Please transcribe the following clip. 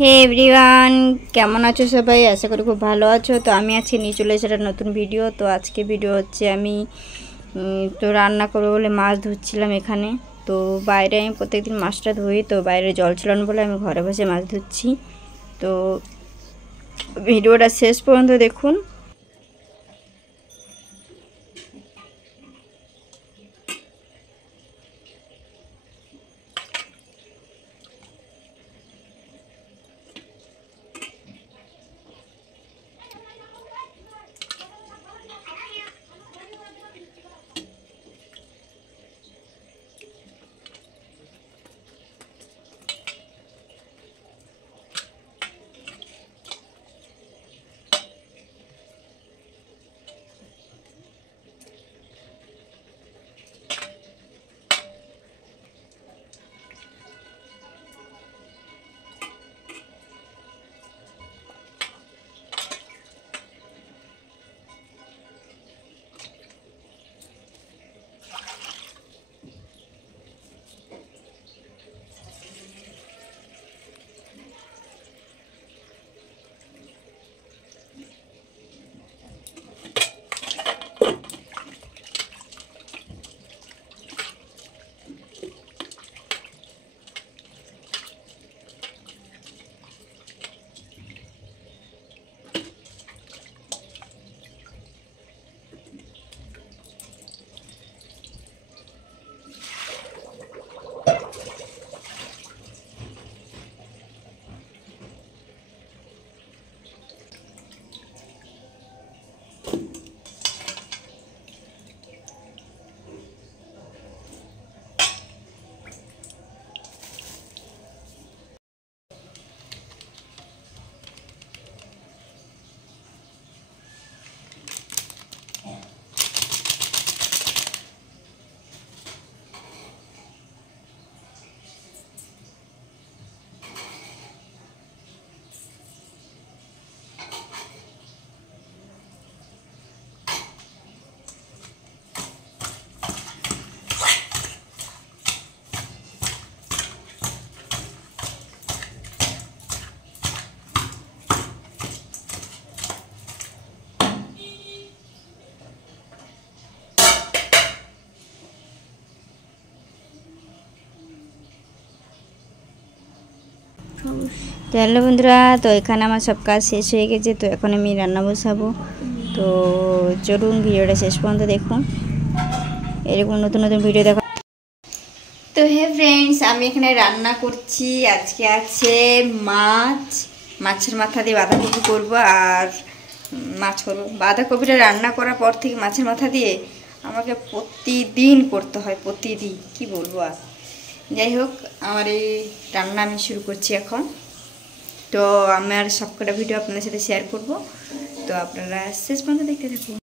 হে everyone, কেমন আছো সবাই? আশা করি খুব ভালো আছো। তো আমি আজকে নিয়ে চলে এসেছি একটা নতুন ভিডিও। তো আজকে ভিডিও হচ্ছে আমি তো রান্না করবো বলে মাছ ধুচ্ছিলাম এখানে। তো বাইরে আমি প্রত্যেকদিন মাছটা ধুই, তো বাইরে জল ছিল না বলে আমি ঘরে বসে মাছ ধুচ্ছি। তো ভিডিওটা শেষ পর্যন্ত দেখুন। তো হ্যালো বন্ধুরা, তো এখানে আমার সব কাজ শেষ হয়ে গেছে। তো এখন আমি রান্না বসাবো। তো চলুন ভিডিওটা শেষ পর্যন্ত দেখুন, এরকম নতুন নতুন ভিডিও দেখা। তো হে ফ্রেন্ডস, আমি এখানে রান্না করছি। আজকে আছে মাছের মাথা দিয়ে বাঁধাকপি করবো আর মাছ করবো। বাঁধাকপিটা রান্না করার পর থেকে মাছের মাথা দিয়ে আমাকে প্রতিদিন করতে হয়, প্রতিদিন কি বলবো আর। যাই হোক, আমার এই রান্না আমি শুরু করছি এখন। তো আমার সবকটা ভিডিও আপনাদের সাথে শেয়ার করব। তো আপনারা শেষ পর্যন্ত দেখতে থাকুন।